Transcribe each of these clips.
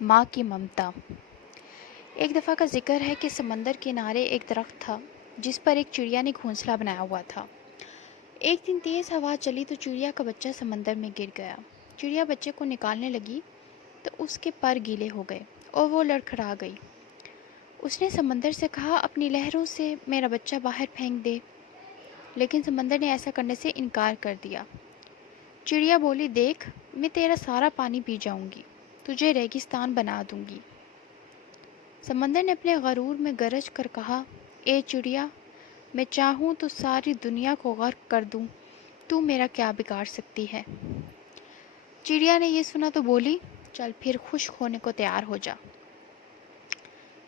ماں کی ممتا۔ ایک دفعہ کا ذکر ہے کہ سمندر کنارے ایک درخت تھا جس پر ایک چڑیا نے گھونسلہ بنایا ہوا تھا۔ ایک دن تیز ہوا چلی تو چڑیا کا بچہ سمندر میں گر گیا۔ چڑیا بچے کو نکالنے لگی تو اس کے پر گیلے ہو گئے اور وہ لڑکھڑا گئی۔ اس نے سمندر سے کہا اپنی لہروں سے میرا بچہ باہر پھینک دے، لیکن سمندر نے ایسا کرنے سے انکار کر دیا۔ چڑیا بولی دیکھ، میں تیرا سارا پانی پی جاؤں گی، تجھے ریگستان بنا دوں گی۔ سمندر نے اپنے غرور میں گرج کر کہا اے چڑیا، میں چاہوں تو ساری دنیا کو غرق کر دوں، تو میرا کیا بگاڑ سکتی ہے؟ چڑیا نے یہ سنا تو بولی چل پھر خشک ہونے کو تیار ہو جا۔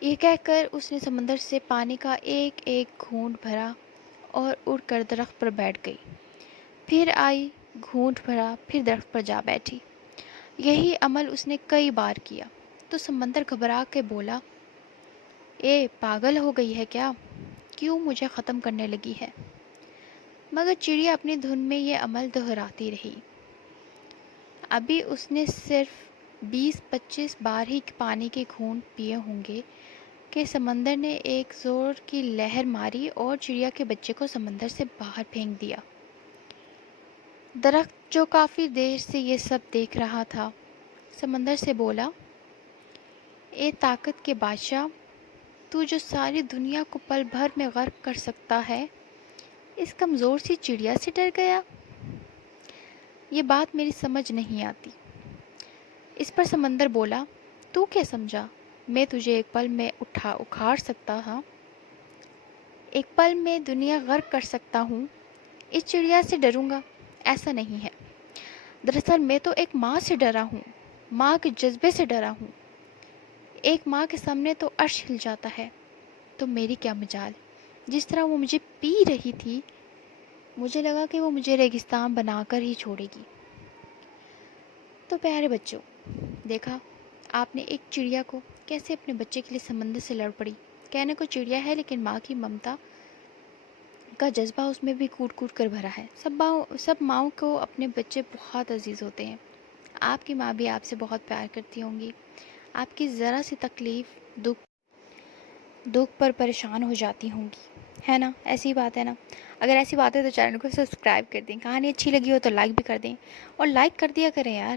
یہ کہہ کر اس نے سمندر سے پانی کا ایک ایک گھونٹ بھرا اور اڑ کر درخت پر بیٹھ گئی۔ پھر آئی، گھونٹ بھرا، پھر درخت پر جا بیٹھی۔ یہی عمل اس نے کئی بار کیا تو سمندر گھبرا کے بولا اے پاگل ہو گئی ہے کیا؟ کیوں مجھے ختم کرنے لگی ہے؟ مگر چڑیا اپنی دھن میں یہ عمل دہراتی رہی۔ ابھی اس نے صرف 20-25 بار ہی پانی کے گھونٹ پیے ہوں گے کہ سمندر نے ایک زور کی لہر ماری اور چڑیا کے بچے کو سمندر سے باہر پھینک دیا۔ درخت جو کافی دیر سے یہ سب دیکھ رہا تھا، سمندر سے بولا اے طاقت کے بادشاہ، تو جو ساری دنیا کو پل بھر میں غرق کر سکتا ہے، اس کمزور سی چڑیا سے ڈر گیا؟ یہ بات میری سمجھ نہیں آتی۔ اس پر سمندر بولا تو کیا سمجھا میں تجھے ایک پل میں اکھاڑ سکتا ہوں، ایک پل میں دنیا غرق کر سکتا ہوں؟ اس چڑیا سے ڈروں گا؟ ایسا نہیں ہے۔ دراصل میں تو ایک ماں سے ڈرا ہوں، ماں کے جذبے سے ڈرا ہوں۔ ایک ماں کے سامنے تو عرش ہل جاتا ہے، تو میری کیا مجال؟ جس طرح وہ مجھے پی رہی تھی، مجھے لگا کہ وہ مجھے ریگستان بنا کر ہی چھوڑے گی۔ تو پیارے بچوں، دیکھا آپ نے ایک چڑیا کو کیسے اپنے بچے کے لیے سمندر سے لڑ پڑی۔ کہنے کو چڑیا ہے لیکن ماں کی ممتا کا جذبہ اس میں بھی کوٹ کوٹ کر بھرا ہے۔ سب ماؤں کو اپنے بچے بہت عزیز ہوتے ہیں۔ آپ کی ماں بھی آپ سے بہت پیار کرتی ہوں گی۔ آپ کی ذرا سی تکلیف، دکھ پر پریشان ہو جاتی ہوں گی، ہے نا؟ ایسی بات ہے نا؟ اگر ایسی بات ہے تو چینل کو سبسکرائب کر دیں، کہانی اچھی لگی ہو تو لائک بھی کر دیں، اور لائک کر دیا کریں یار۔